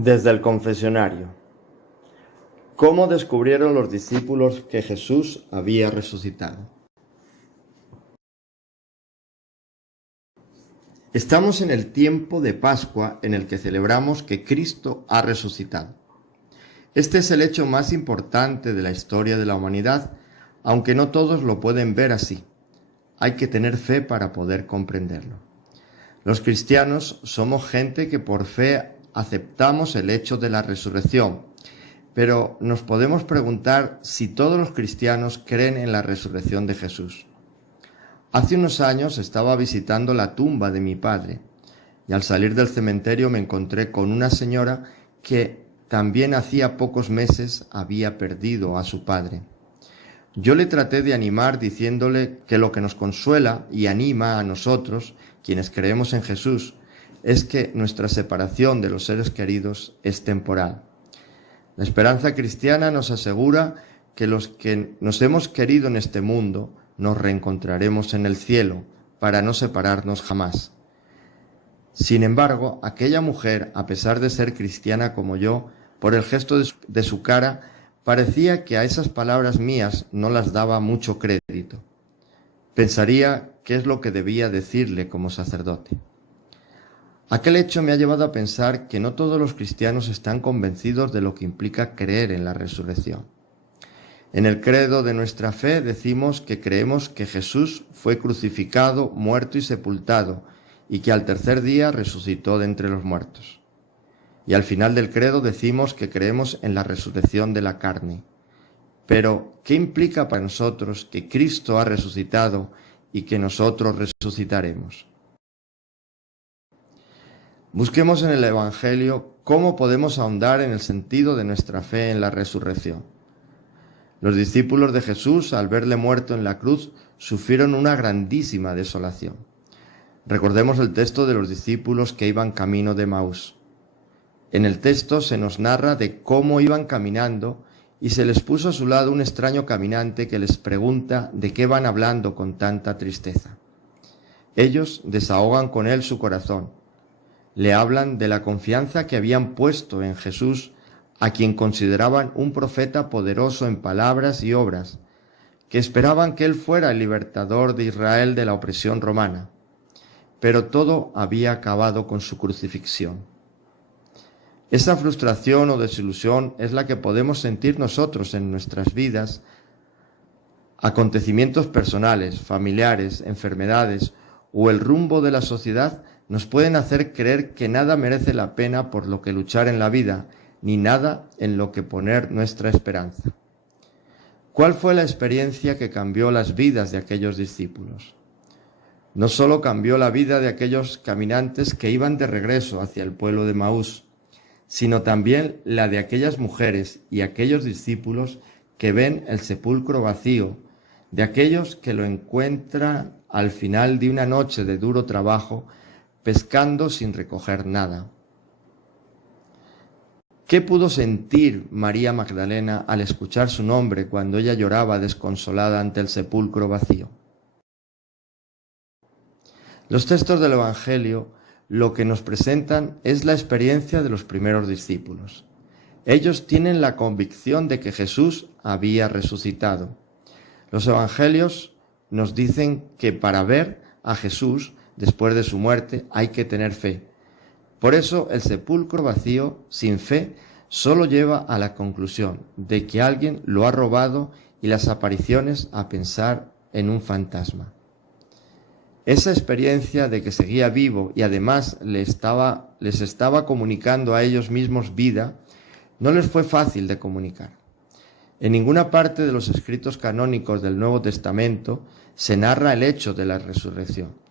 Desde el confesionario. ¿Cómo descubrieron los discípulos que Jesús había resucitado? Estamos en el tiempo de Pascua en el que celebramos que Cristo ha resucitado. Este es el hecho más importante de la historia de la humanidad, aunque no todos lo pueden ver así. Hay que tener fe para poder comprenderlo. Los cristianos somos gente que por fe aceptamos el hecho de la resurrección, pero nos podemos preguntar si todos los cristianos creen en la resurrección de Jesús. Hace unos años estaba visitando la tumba de mi padre y al salir del cementerio me encontré con una señora que también hacía pocos meses había perdido a su padre. Yo le traté de animar diciéndole que lo que nos consuela y anima a nosotros, quienes creemos en Jesús, es que nuestra separación de los seres queridos es temporal. La esperanza cristiana nos asegura que los que nos hemos querido en este mundo nos reencontraremos en el cielo para no separarnos jamás. Sin embargo, aquella mujer, a pesar de ser cristiana como yo, por el gesto de su cara, parecía que a esas palabras mías no las daba mucho crédito. Pensaría qué es lo que debía decirle como sacerdote. Aquel hecho me ha llevado a pensar que no todos los cristianos están convencidos de lo que implica creer en la resurrección. En el credo de nuestra fe decimos que creemos que Jesús fue crucificado, muerto y sepultado, y que al tercer día resucitó de entre los muertos. Y al final del credo decimos que creemos en la resurrección de la carne. Pero, ¿qué implica para nosotros que Cristo ha resucitado y que nosotros resucitaremos? Busquemos en el Evangelio cómo podemos ahondar en el sentido de nuestra fe en la resurrección. Los discípulos de Jesús, al verle muerto en la cruz, sufrieron una grandísima desolación. Recordemos el texto de los discípulos que iban camino de Emaús. En el texto se nos narra de cómo iban caminando y se les puso a su lado un extraño caminante que les pregunta de qué van hablando con tanta tristeza. Ellos desahogan con él su corazón. Le hablan de la confianza que habían puesto en Jesús, a quien consideraban un profeta poderoso en palabras y obras, que esperaban que él fuera el libertador de Israel de la opresión romana. Pero todo había acabado con su crucifixión. Esa frustración o desilusión es la que podemos sentir nosotros en nuestras vidas. Acontecimientos personales, familiares, enfermedades o el rumbo de la sociedad nos pueden hacer creer que nada merece la pena por lo que luchar en la vida, ni nada en lo que poner nuestra esperanza. ¿Cuál fue la experiencia que cambió las vidas de aquellos discípulos? No solo cambió la vida de aquellos caminantes que iban de regreso hacia el pueblo de Emaús, sino también la de aquellas mujeres y aquellos discípulos que ven el sepulcro vacío, de aquellos que lo encuentran al final de una noche de duro trabajo, pescando sin recoger nada. ¿Qué pudo sentir María Magdalena al escuchar su nombre cuando ella lloraba desconsolada ante el sepulcro vacío? Los textos del Evangelio lo que nos presentan es la experiencia de los primeros discípulos. Ellos tienen la convicción de que Jesús había resucitado. Los Evangelios nos dicen que para ver a Jesús después de su muerte hay que tener fe. Por eso el sepulcro vacío, sin fe, solo lleva a la conclusión de que alguien lo ha robado y las apariciones a pensar en un fantasma. Esa experiencia de que seguía vivo y además les estaba comunicando a ellos mismos vida, no les fue fácil de comunicar. En ninguna parte de los escritos canónicos del Nuevo Testamento se narra el hecho de la resurrección.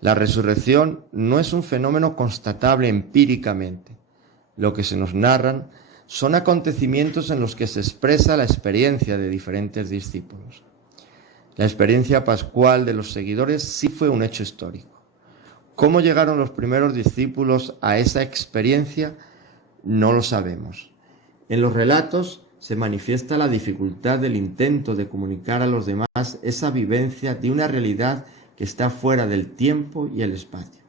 La resurrección no es un fenómeno constatable empíricamente. Lo que se nos narran son acontecimientos en los que se expresa la experiencia de diferentes discípulos. La experiencia pascual de los seguidores sí fue un hecho histórico. ¿Cómo llegaron los primeros discípulos a esa experiencia? No lo sabemos. En los relatos se manifiesta la dificultad del intento de comunicar a los demás esa vivencia de una realidad que está fuera del tiempo y el espacio.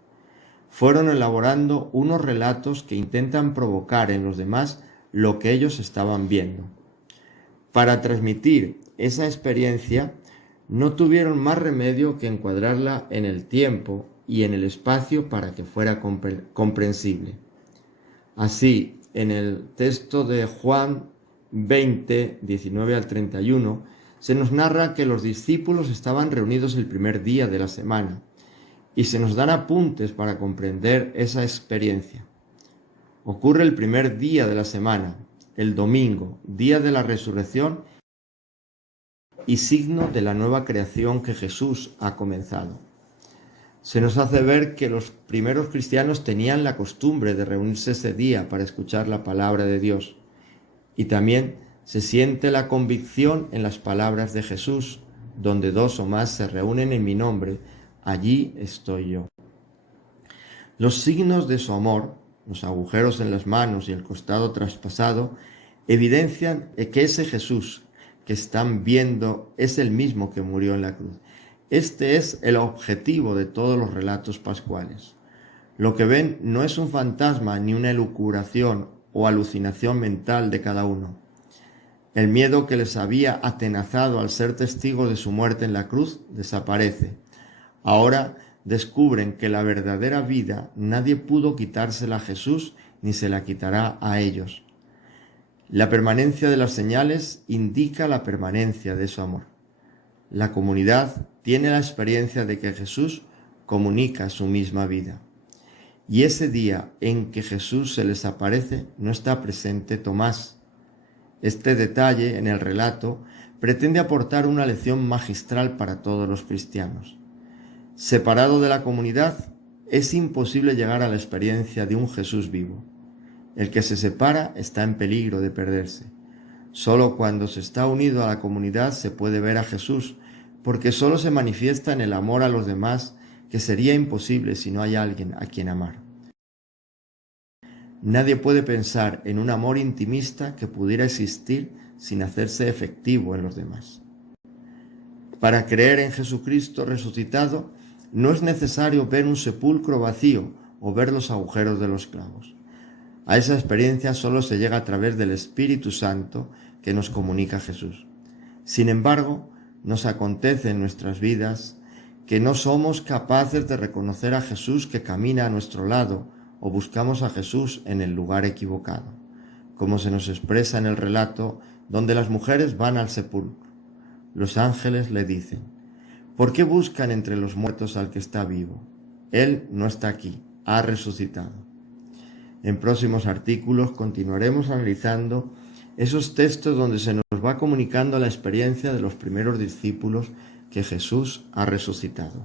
fueron elaborando unos relatos que intentan provocar en los demás lo que ellos estaban viendo. Para transmitir esa experiencia, no tuvieron más remedio que encuadrarla en el tiempo y en el espacio para que fuera comprensible. Así, en el texto de Juan 20, 19 al 31, se nos narra que los discípulos estaban reunidos el primer día de la semana y se nos dan apuntes para comprender esa experiencia. Ocurre el primer día de la semana, el domingo, día de la resurrección y signo de la nueva creación que Jesús ha comenzado. Se nos hace ver que los primeros cristianos tenían la costumbre de reunirse ese día para escuchar la palabra de Dios. Y también se siente la convicción en las palabras de Jesús, donde 2 o más se reúnen en mi nombre, allí estoy yo. Los signos de su amor, los agujeros en las manos y el costado traspasado, evidencian que ese Jesús que están viendo es el mismo que murió en la cruz. Este es el objetivo de todos los relatos pascuales. Lo que ven no es un fantasma ni una elucubración o alucinación mental de cada uno. El miedo que les había atenazado al ser testigos de su muerte en la cruz desaparece. Ahora descubren que la verdadera vida nadie pudo quitársela a Jesús ni se la quitará a ellos. La permanencia de las señales indica la permanencia de su amor. La comunidad tiene la experiencia de que Jesús comunica su misma vida. Y ese día en que Jesús se les aparece no está presente Tomás. Este detalle en el relato pretende aportar una lección magistral para todos los cristianos. Separado de la comunidad, es imposible llegar a la experiencia de un Jesús vivo. El que se separa está en peligro de perderse. Solo cuando se está unido a la comunidad se puede ver a Jesús, porque solo se manifiesta en el amor a los demás, que sería imposible si no hay alguien a quien amar. Nadie puede pensar en un amor intimista que pudiera existir sin hacerse efectivo en los demás. Para creer en Jesucristo resucitado, no es necesario ver un sepulcro vacío o ver los agujeros de los clavos. A esa experiencia solo se llega a través del Espíritu Santo que nos comunica Jesús. Sin embargo, nos acontece en nuestras vidas que no somos capaces de reconocer a Jesús que camina a nuestro lado o buscamos a Jesús en el lugar equivocado, como se nos expresa en el relato donde las mujeres van al sepulcro. Los ángeles le dicen: ¿por qué buscan entre los muertos al que está vivo? Él no está aquí, ha resucitado. En próximos artículos continuaremos analizando esos textos donde se nos va comunicando la experiencia de los primeros discípulos que Jesús ha resucitado.